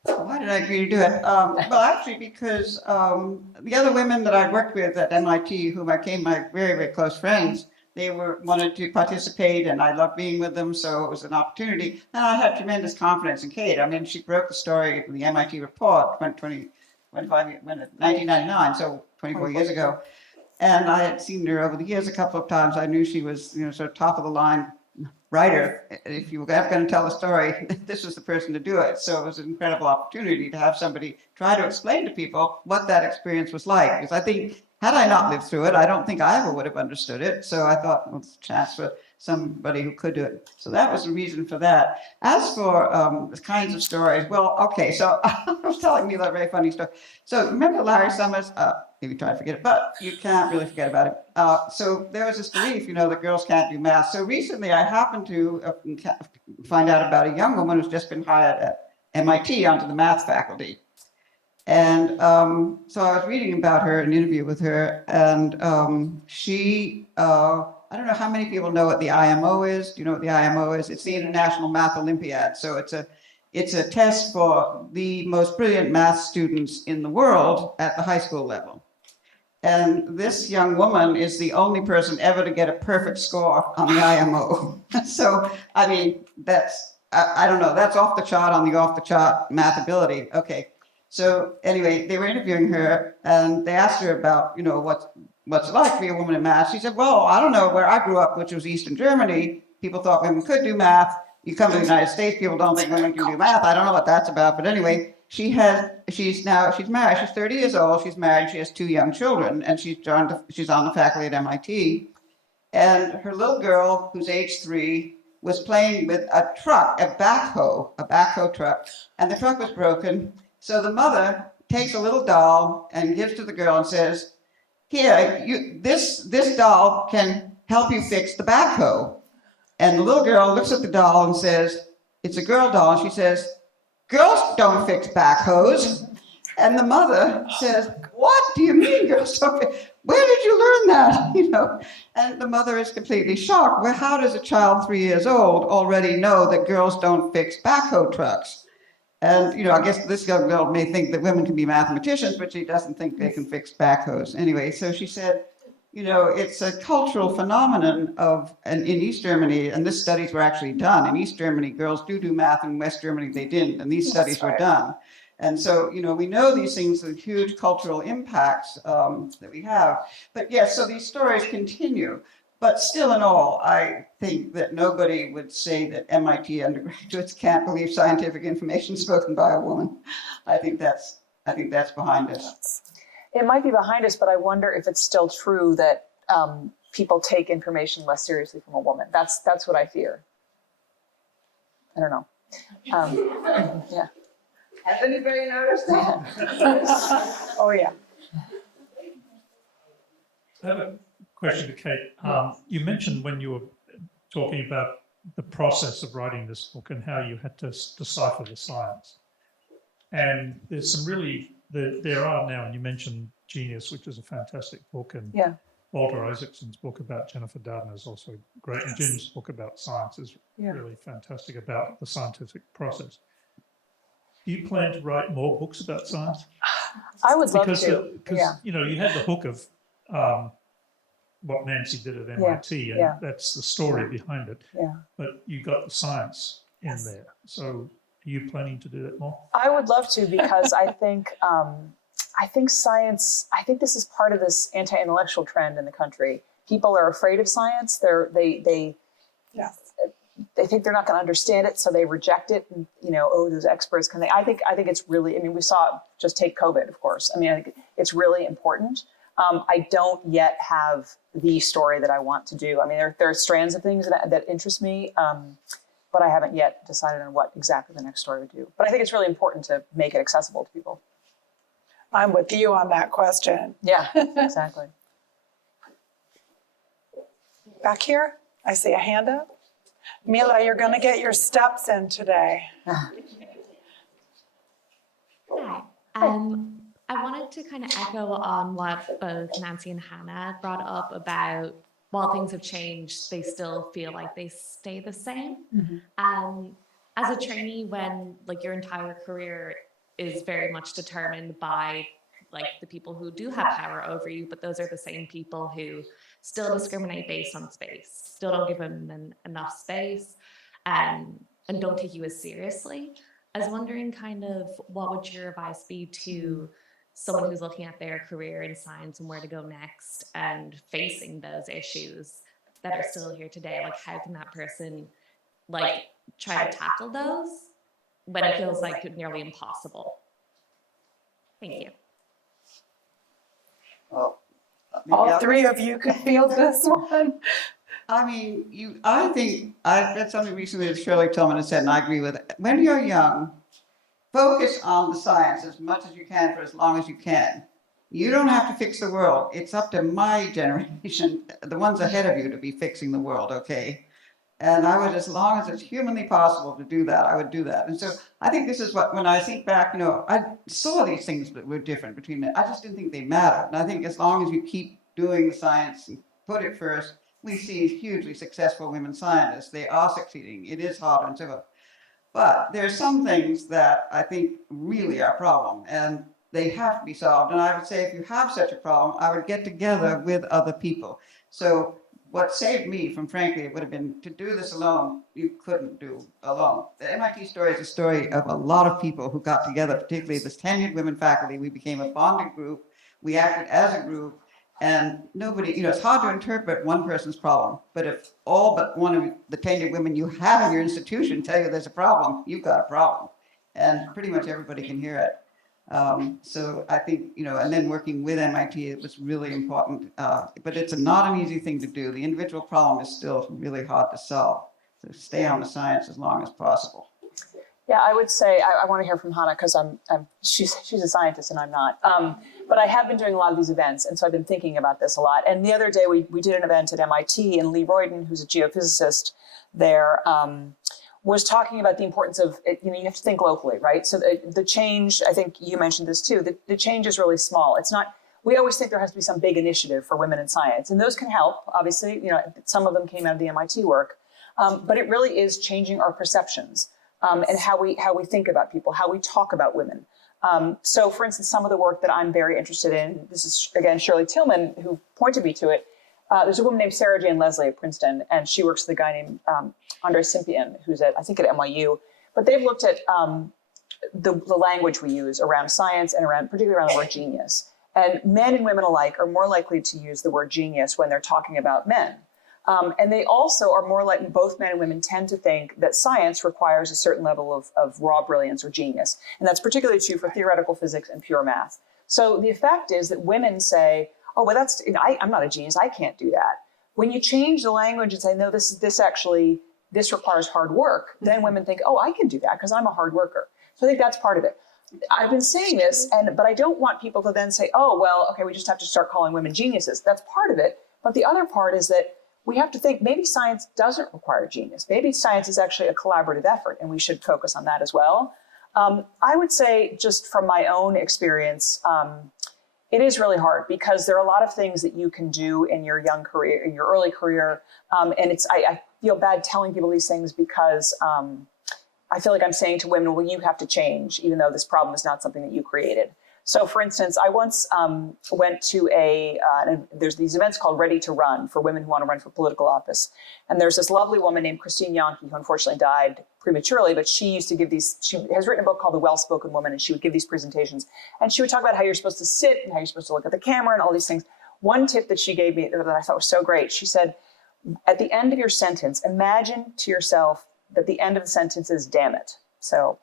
Why did I agree to do it? Well, actually, because the other women that I worked with at MIT, whom became my very, very close friends, they wanted to participate, and I loved being with them, so it was an opportunity. And I had tremendous confidence in Kate. I mean, she broke the story in the MIT report 1999, so 24 years ago. And I had seen her over the years a couple of times. I knew she was, sort of top of the line writer. If you were ever going to tell a story, this was the person to do it. So it was an incredible opportunity to have somebody try to explain to people what that experience was like. Because I think, had I not lived through it, I don't think I ever would have understood it. So I thought, well, it's a chance for somebody who could do it. So that was the reason for that. As for the kinds of stories, well, okay, so I was telling me that very funny story. So remember Larry Summers? Maybe try to forget it, but you can't really forget about it. So there was this belief, that girls can't do math. So recently I happened to find out about a young woman who's just been hired at MIT onto the math faculty. And so I was reading about her, an interview with her, and she, I don't know how many people know what the IMO is. Do you know what the IMO is? It's the International Math Olympiad. So it's a test for the most brilliant math students in the world at the high school level. And this young woman is the only person ever to get a perfect score on the IMO. So, I mean, that's, I don't know, that's off the chart on the off the chart math ability. Okay. So anyway, they were interviewing her and they asked her about, what's it like to be a woman in math. She said, well, I don't know, where I grew up, which was Eastern Germany, people thought women could do math. You come to the United States, people don't think women can do math. I don't know what that's about. But anyway, she's married. She's 30 years old. She's married. She has 2 young children, and she's on the faculty at MIT. And her little girl, who's age 3, was playing with a truck, a backhoe truck, and the truck was broken. So the mother takes a little doll and gives to the girl and says, "Here, this doll can help you fix the backhoe." And the little girl looks at the doll and says, it's a girl doll. And she says, "Girls don't fix backhoes." And the mother says, "What do you mean girls don't fix? Where did you learn that?" And the mother is completely shocked. Well, how does a child 3 years old already know that girls don't fix backhoe trucks? And, I guess this young girl may think that women can be mathematicians, but she doesn't think they can fix backhoes. Anyway, so she said, it's a cultural phenomenon in East Germany, and these studies were actually done. In East Germany, girls do math. In West Germany, they didn't, and these studies were done. And so, we know these things are huge cultural impacts that we have. But yes, so these stories continue. But still in all, I think that nobody would say that MIT undergraduates can't believe scientific information spoken by a woman. I think that's behind us. It might be behind us, but I wonder if it's still true that people take information less seriously from a woman. That's what I fear. I don't know. Yeah. Has anybody noticed that? Oh, yeah. I have a question to Kate. You mentioned when you were talking about the process of writing this book and how you had to decipher the science. And there's some really, there are now, and you mentioned Genius, which is a fantastic book, and Walter Isaacson's book about Jennifer Doudna is also great, and Jim's book about science is really fantastic about the scientific process. Do you plan to write more books about science? I would love to. Because, you had the hook of what Nancy did at MIT, and that's the story behind it. Yeah. But you got the science in there. So are you planning to do that more? I would love to, because I think science, I think this is part of this anti-intellectual trend in the country. People are afraid of science. They think they're not going to understand it, so they reject it. And, those experts can. I think it's really. We saw. Just take COVID, of course. I think it's really important. I don't yet have the story that I want to do. There are strands of things that interest me, but I haven't yet decided on what exactly the next story would do. But I think it's really important to make it accessible to people. I'm with you on that question. Yeah, exactly. Back here, I see a hand up. Mila, you're going to get your steps in today. Hi. I wanted to kind of echo on what both Nancy and Hannah brought up about while things have changed, they still feel like they stay the same. As a trainee, when like your entire career is very much determined by like the people who do have power over you, but those are the same people who still discriminate based on space, still don't give women enough space, and don't take you as seriously. I was wondering kind of what would your advice be to someone who's looking at their career in science and where to go next and facing those issues that are still here today? Like, how can that person like try to tackle those when it feels like nearly impossible? Thank you. Well, All three of you could field this one. I mean, I think I read something recently that Shirley Tillman has said, and I agree with it. When you're young, focus on the science as much as you can for as long as you can. You don't have to fix the world. It's up to my generation, the ones ahead of you, to be fixing the world, okay? And I would, as long as it's humanly possible to do that, I would do that. And so I think this is what, when I think back, I saw these things that were different between men. I just didn't think they mattered. And I think as long as you keep doing the science and put it first, we see hugely successful women scientists. They are succeeding. It is hard and so forth. But there are some things that I think really are a problem, and they have to be solved. And I would say if you have such a problem, I would get together with other people. So what saved me from, frankly, it would have been to do this alone, you couldn't do alone. The MIT story is a story of a lot of people who got together, particularly this tenured women faculty. We became a bonded group. We acted as a group. And nobody, it's hard to interpret one person's problem, but if all but one of the tenured women you have in your institution tell you there's a problem, you've got a problem. And pretty much everybody can hear it. So I think, and then working with MIT, it was really important, but it's not an easy thing to do. The individual problem is still really hard to solve. So stay on the science as long as possible. Yeah, I would say I want to hear from Hannah because she's a scientist and I'm not. But I have been doing a lot of these events, and so I've been thinking about this a lot. And the other day we did an event at MIT, and Lee Royden, who's a geophysicist there, was talking about the importance of you have to think locally, right? So the change, I think you mentioned this too. The change is really small. It's not. We always think there has to be some big initiative for women in science, and those can help. Obviously, some of them came out of the MIT work, but it really is changing our perceptions. And how we think about people, how we talk about women. So for instance, some of the work that I'm very interested in, this is again, Shirley Tillman, who pointed me to it. There's a woman named Sarah Jane Leslie at Princeton, and she works with a guy named Andre Simpian, who's I think at NYU. But they've looked at the language we use around science and particularly around the word genius. And men and women alike are more likely to use the word genius when they're talking about men. And they also are more likely, both men and women tend to think that science requires a certain level of raw brilliance or genius. And that's particularly true for theoretical physics and pure math. So the effect is that women say, oh, well, I'm not a genius, I can't do that. When you change the language and say, no, this requires hard work, then women think, oh, I can do that because I'm a hard worker. So I think that's part of it. I've been saying this, but I don't want people to then say, oh, well, okay, we just have to start calling women geniuses. That's part of it. But the other part is that we have to think maybe science doesn't require genius. Maybe science is actually a collaborative effort, and we should focus on that as well. I would say, just from my own experience, it is really hard because there are a lot of things that you can do in your young career, in your early career. And I feel bad telling people these things because I feel like I'm saying to women, well, you have to change, even though this problem is not something that you created. So for instance, I once went to there's these events called Ready to Run for women who want to run for political office. And there's this lovely woman named Christine Yonke, who unfortunately died prematurely, but she used to give she has written a book called The Well-Spoken Woman, and she would give these presentations. And she would talk about how you're supposed to sit and how you're supposed to look at the camera and all these things. One tip that she gave me that I thought was so great, she said, at the end of your sentence, imagine to yourself that the end of the sentence is damn it. So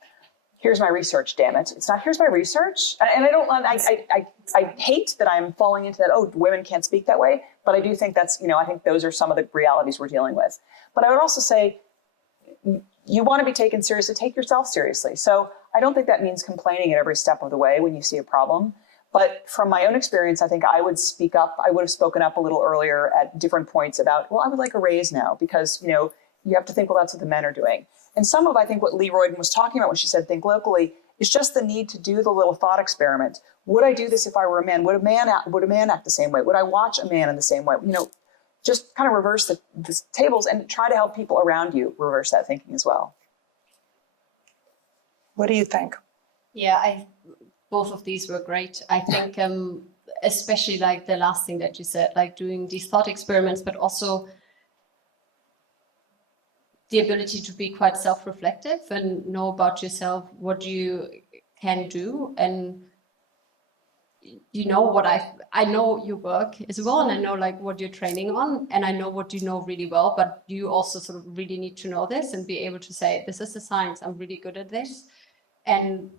here's my research, damn it. It's not, here's my research. And I hate that I'm falling into that, oh, women can't speak that way. But I do think that's, I think those are some of the realities we're dealing with. But I would also say, you want to be taken seriously, take yourself seriously. So I don't think that means complaining at every step of the way when you see a problem. But from my own experience, I think I would speak up. I would have spoken up a little earlier at different points about, well, I would like a raise now because, you have to think, well, that's what the men are doing. And some of, I think, what Lee Royden was talking about when she said think locally is just the need to do the little thought experiment. Would I do this if I were a man? Would a man act the same way? Would I watch a man in the same way? You know, just kind of reverse the tables and try to help people around you reverse that thinking as well. What do you think? Yeah, both of these were great. I think especially like the last thing that you said, like doing these thought experiments, but also the ability to be quite self-reflective and know about yourself, what you can do. And you know what I know your work as well, and I know like what you're training on, and I know what you know really well, but you also sort of really need to know this and be able to say, this is the science, I'm really good at this, and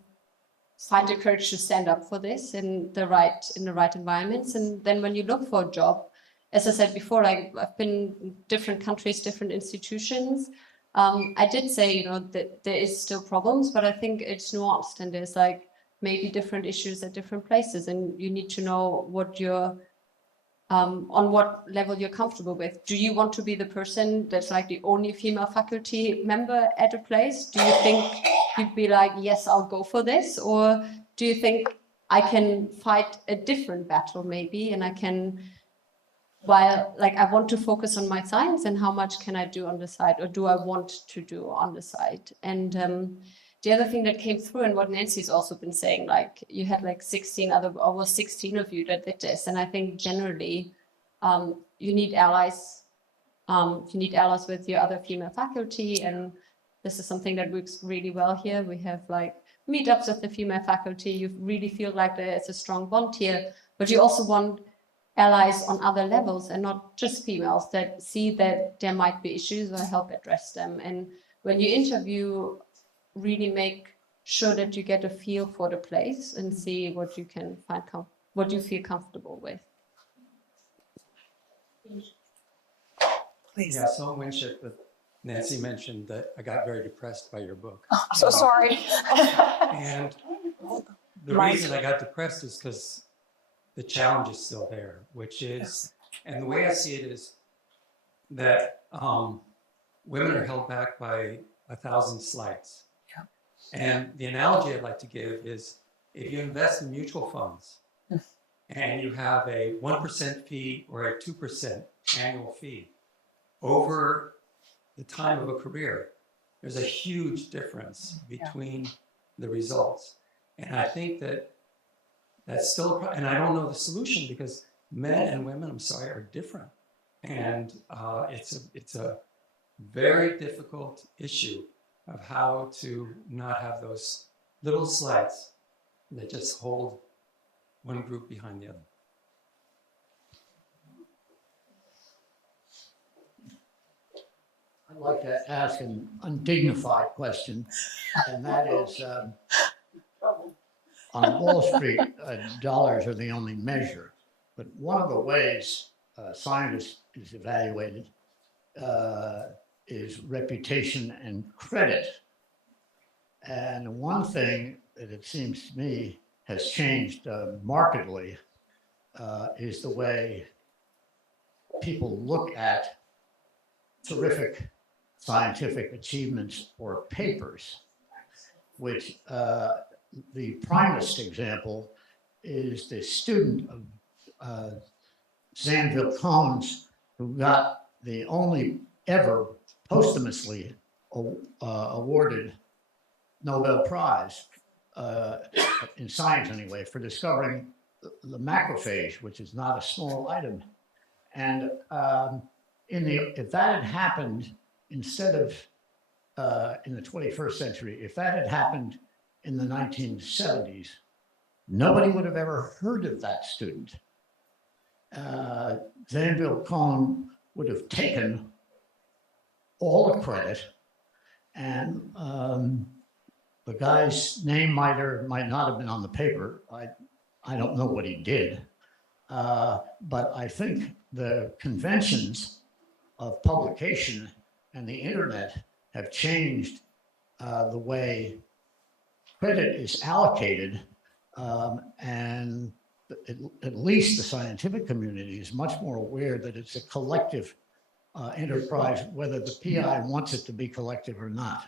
find the courage to stand up for this in the right environments. And then when you look for a job, as I said before, like I've been in different countries, different institutions. I did say, you know, that there is still problems, but I think it's nuanced, and there's like maybe different issues at different places, and you need to know what you're on what level you're comfortable with. Do you want to be the person that's like the only female faculty member at a place? Do you think you'd be like, yes, I'll go for this? Or do you think I can fight a different battle maybe, and I can, while like I want to focus on my science, and how much can I do on the side, or do I want to do on the side? And the other thing that came through, and what Nancy's also been saying, like you had like 16 of you that did this. And I think generally you need allies. You need allies with your other female faculty. And this is something that works really well here. We have like meetups with the female faculty. You really feel like there's a strong bond here, but you also want allies on other levels, and not just females that see that there might be issues or help address them. And when you interview, really make sure that you get a feel for the place and see what you can find, what you feel comfortable with. Please. Yeah, so Winship, but Nancy mentioned that I got very depressed by your book. I'm so sorry. And the reason I got depressed is because the challenge is still there, which is, and the way I see it is that women are held back by 1,000 slights. And the analogy I'd like to give is if you invest in mutual funds and you have a 1% fee or a 2% annual fee over the time of a career, there's a huge difference between the results. And I think that that's still a problem. And I don't know the solution, because men and women, I'm sorry, are different. And it's a very difficult issue of how to not have those little slides that just hold one group behind the other. I'd like to ask an undignified question, and that is, on Wall Street, dollars are the only measure, but one of the ways science is evaluated is reputation and credit. And one thing that it seems to me has changed markedly is the way people look at terrific scientific achievements or papers, which the primest example is the student of Zanville Cohn's, who got the only ever posthumously awarded Nobel Prize in science anyway, for discovering the macrophage, which is not a small item. And if that had happened instead of in the 21st century, if that had happened in the 1970s, nobody would have ever heard of that student. Zanville Cohn would have taken all the credit, and the guy's name might not have been on the paper. I don't know what he did, but I think the conventions of publication and the internet have changed the way credit is allocated, and at least the scientific community is much more aware that it's a collective enterprise, whether the PI wants it to be collective or not.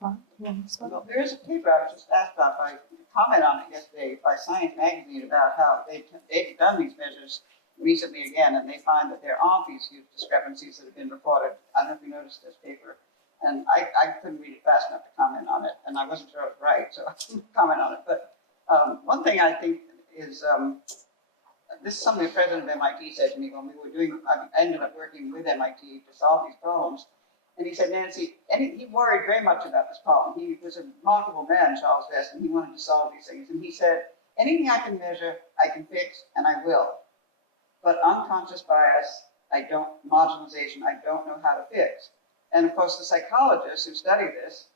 Well, there is a paper I was just asked about by comment on it yesterday by Science Magazine about how they've done these measures recently again, and they find that there aren't these huge discrepancies that have been reported. I don't know if you noticed this paper, and I couldn't read it fast enough to comment on it, and I wasn't sure it was right, so I couldn't comment on it. But one thing I think is, this is something the president of MIT said to me when we were doing, I ended up working with MIT to solve these problems. And he said, Nancy, and he worried very much about this problem. He was a remarkable man, Charles Vest, and he wanted to solve these things. And he said, anything I can measure, I can fix, and I will. But unconscious bias, marginalization, I don't know how to fix. And of course, the psychologists who study this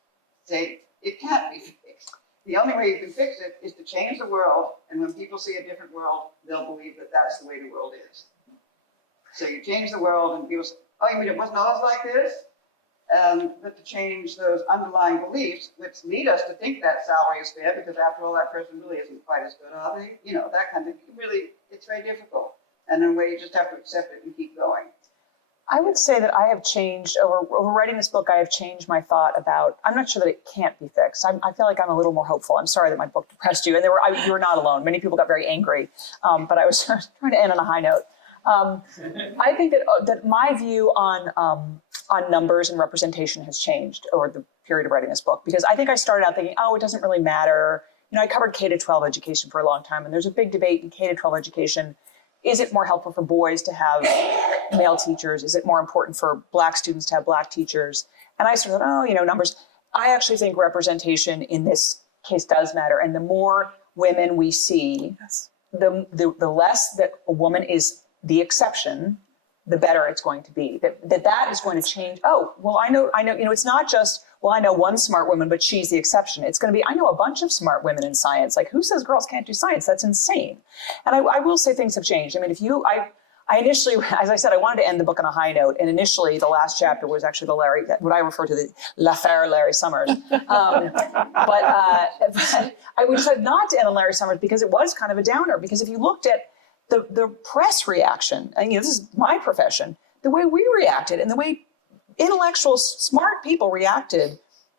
say it can't be fixed. The only way you can fix it is to change the world, and when people see a different world, they'll believe that that's the way the world is. So you change the world, and people say, oh, you mean it wasn't always like this? But to change those underlying beliefs, which lead us to think that salary is fair, because after all, that person really isn't quite as good, are they? You know, that kind of thing. Really, it's very difficult. And in a way, you just have to accept it and keep going. I would say that I have changed, over writing this book, I have changed my thought about, I'm not sure that it can't be fixed. I feel like I'm a little more hopeful. I'm sorry that my book depressed you. And you were not alone. Many people got very angry, but I was trying to end on a high note. I think that my view on numbers and representation has changed over the period of writing this book, because I think I started out thinking, oh, it doesn't really matter. You know, I covered K-12 education for a long time, and there's a big debate in K-12 education. Is it more helpful for boys to have male teachers? Is it more important for Black students to have Black teachers? And I sort of thought, oh, you know, numbers. I actually think representation in this case does matter. And the more women we see, the less that a woman is the exception, the better it's going to be. That is going to change. Oh, well, I know, you know, it's not just, well, I know one smart woman, but she's the exception. It's going to be, I know a bunch of smart women in science. Like, who says girls can't do science? That's insane. And I will say things have changed. I mean, I initially, as I said, I wanted to end the book on a high note. And initially, the last chapter was actually what I refer to the l'affaire Larry Summers. But I decided not to end on Larry Summers because it was kind of a downer. Because if you looked at the press reaction, and you know, this is my profession, the way we reacted and the way intellectual, smart people reacted,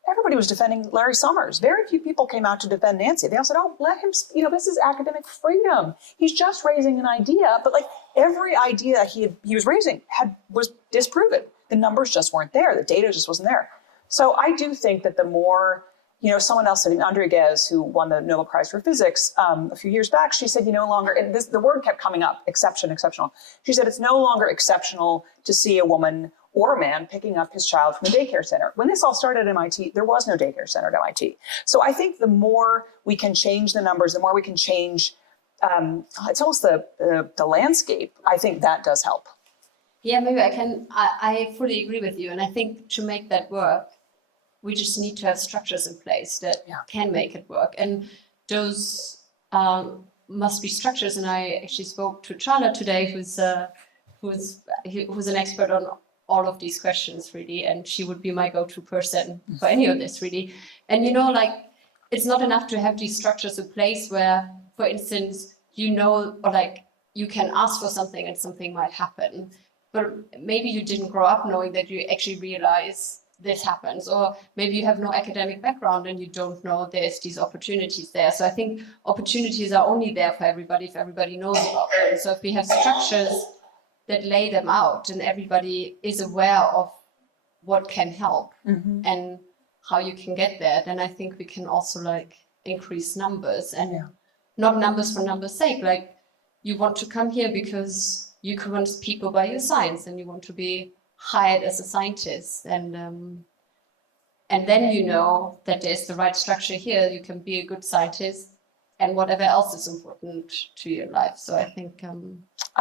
everybody was defending Larry Summers. Very few people came out to defend Nancy. They all said, oh, let him, you know, this is academic freedom. He's just raising an idea, but like every idea he was raising was disproven. The numbers just weren't there. The data just wasn't there. So I do think that the more, you know, someone else said, Andrea Ghez, who won the Nobel Prize for Physics a few years back, she said, you no longer, and the word kept coming up, exceptional. She said, it's no longer exceptional to see a woman or a man picking up his child from a daycare center. When this all started at MIT, there was no daycare center at MIT. So I think the more we can change the numbers, the more we can change, it's almost the landscape, I think that does help. Yeah, maybe I fully agree with you. And I think to make that work, we just need to have structures in place that can make it work. And those must be structures. And I actually spoke to Charlotte today, who's an expert on all of these questions, really. And she would be my go-to person for any of this, really. And, you know, like, it's not enough to have these structures in place where, for instance, you know, or like you can ask for something and something might happen. But maybe you didn't grow up knowing that you actually realize this happens, or maybe you have no academic background and you don't know there's these opportunities there. So I think opportunities are only there for everybody if everybody knows about them. So if we have structures that lay them out and everybody is aware of what can help and how you can get there, then I think we can also like increase numbers, and not numbers for numbers' sake. Like, you want to come here because you convince people by your science and you want to be hired as a scientist, and then you know that there's the right structure here. You can be a good scientist, and whatever else is important to your life. So I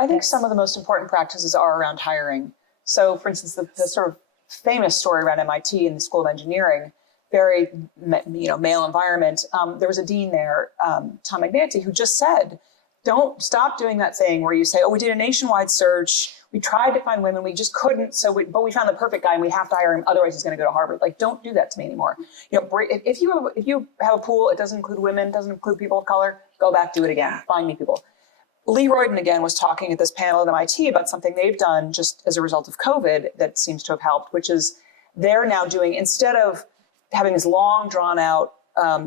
think some of the most important practices are around hiring. So, for instance, the sort of famous story around MIT and the School of Engineering, very male environment. There was a dean there, Tom McNanty, who just said, don't stop doing that thing where you say, oh, we did a nationwide search. We tried to find women, we just couldn't. But we found the perfect guy and we have to hire him. Otherwise he's going to go to Harvard. Like, don't do that to me anymore. You know, if you have a pool, it doesn't include women, doesn't include people of color, go back, do it again, find me people. Lee Royden, again, was talking at this panel at MIT about something they've done just as a result of COVID that seems to have helped, which is they're now doing, instead of having this long, drawn-out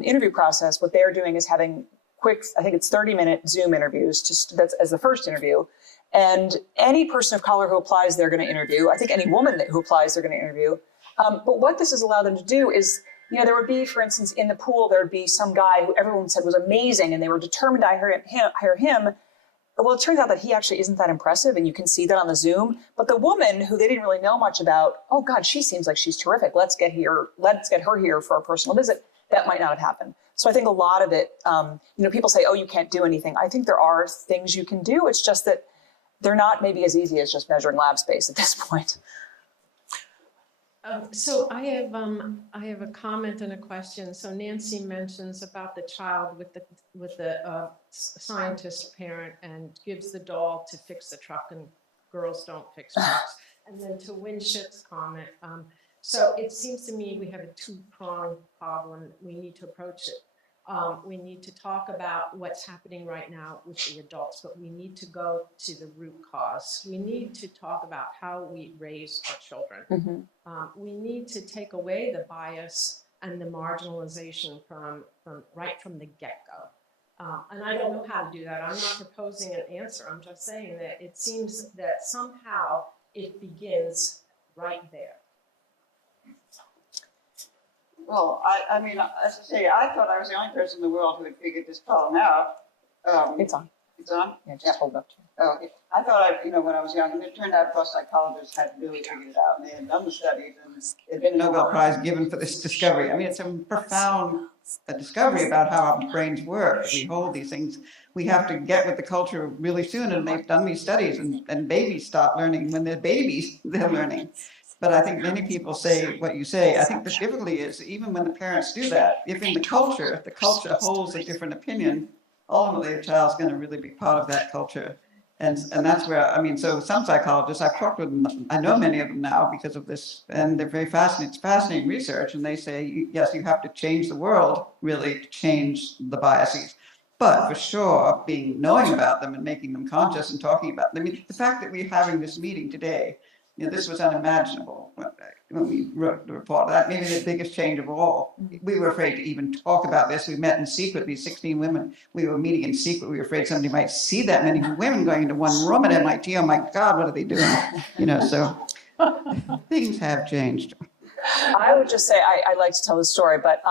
interview process, what they're doing is having quick, I think it's 30-minute Zoom interviews, that's as the first interview. And any person of color who applies, they're going to interview. I think any woman who applies, they're going to interview. But what this has allowed them to do is, there would be, for instance, in the pool, there would be some guy who everyone said was amazing, and they were determined to hire him. Well, it turns out that he actually isn't that impressive, and you can see that on the Zoom. But the woman who they didn't really know much about, oh God, she seems like she's terrific. Let's get her here for a personal visit. That might not have happened. So I think a lot of it, people say, oh, you can't do anything. I think there are things you can do. It's just that they're not maybe as easy as just measuring lab space at this point. So I have a comment and a question. So Nancy mentions about the child with the scientist parent and gives the doll to fix the truck, and girls don't fix trucks. And then to Winship's comment, so it seems to me we have a two-pronged problem. We need to approach it. We need to talk about what's happening right now with the adults, but we need to go to the root cause. We need to talk about how we raise our children. Mm-hmm. We need to take away the bias and the marginalization from the get-go. And I don't know how to do that. I'm not proposing an answer. I'm just saying that it seems that somehow it begins right there. Well, I mean, as I say, I thought I was the only person in the world who had figured this problem out. It's on. It's on? Yeah, just hold up to it. Oh, okay. I thought when I was young, and it turned out most psychologists had really figured it out, and they had done the studies, and there'd been a Nobel Prize given for this discovery. I mean, it's a profound discovery about how our brains work. We hold these things. We have to get with the culture really soon, and they've done these studies, and babies start learning when they're babies, they're learning. But I think many people say what you say. I think the difficulty is, even when the parents do that, if in the culture holds a different opinion, ultimately the child's going to really be part of that culture. And that's where, so some psychologists, I've talked with them, I know many of them now because of this, and they're very fascinating. It's fascinating research, and they say, yes, you have to change the world, really, to change the biases. But for sure, knowing about them and making them conscious and talking about them. I mean, the fact that we're having this meeting today, this was unimaginable when we wrote the report. That may be the biggest change of all. We were afraid to even talk about this. We met in secret, these 16 women. We were meeting in secret. We were afraid somebody might see that many women going into one room at MIT. Oh my God, what are they doing? So things have changed. I would just say I like to tell the story, but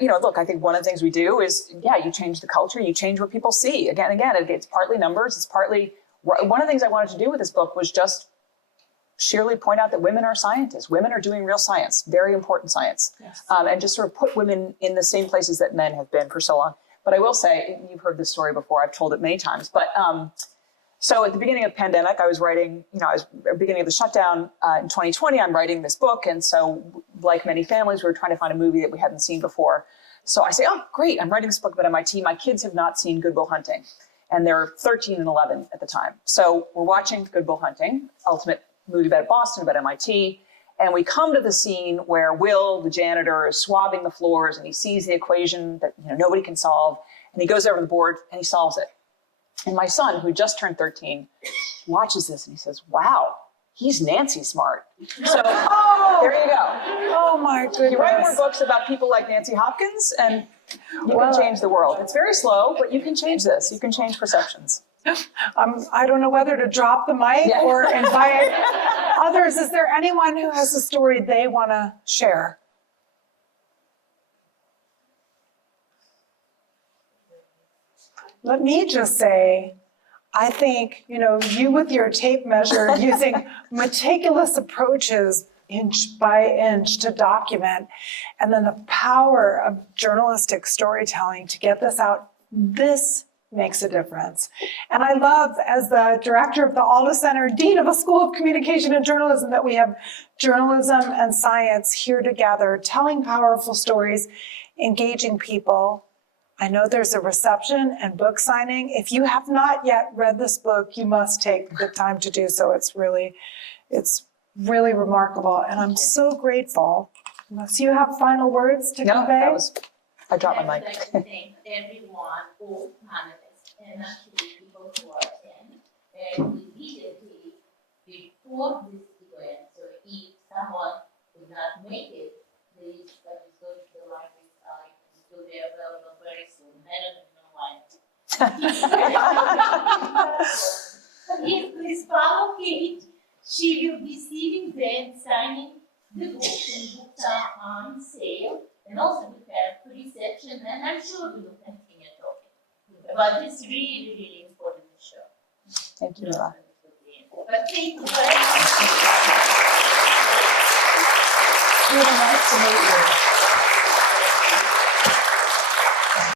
look, I think one of the things we do is, you change the culture, you change what people see. Again, it's partly numbers. It's partly one of the things I wanted to do with this book was just sheerly point out that women are scientists. Women are doing real science, very important science, yes. And just sort of put women in the same places that men have been for so long. But I will say, you've heard this story before, I've told it many times, but so at the beginning of the pandemic, I was writing, at the beginning of the shutdown in 2020, I'm writing this book. And so like many families, we were trying to find a movie that we hadn't seen before. So I say, oh, great, I'm writing this book about MIT. My kids have not seen Good Will Hunting, and they're 13 and 11 at the time. So we're watching Good Will Hunting, ultimate movie about Boston, about MIT, and we come to the scene where Will, the janitor, is swabbing the floors, and he sees the equation that nobody can solve, and he goes over to the board and he solves it. And my son, who just turned 13, watches this and he says, "Wow, he's Nancy smart." So there you go. Oh my goodness! You write more books about people like Nancy Hopkins, and you can change the world. It's very slow, but you can change this. You can change perceptions. I don't know whether to drop the mic or invite others. Is there anyone who has a story they want to share? Let me just say, I think, you with your tape measure using meticulous approaches inch by inch to document, and then the power of journalistic storytelling to get this out, this makes a difference. And I love, as the director of the Alda Center, dean of a School of Communication and Journalism, that we have journalism and science here together, telling powerful stories, engaging people. I know there's a reception and book signing. If you have not yet read this book, you must take the time to do so. It's really remarkable. And I'm so grateful. Unless you have final words to convey. I dropped my mic. I'd like to thank everyone, all panelists, and actually people who attend. And immediately before this event, so if someone could not make it, please go to the library site. It will be available very soon. I don't know why. Yes, please follow Kate. She will be sitting there and signing the book, and books are on sale. And also we have reception, and I'm sure we will continue talking about this really, really important show. Thank you, Mila. But thank you very much. Really nice to meet you.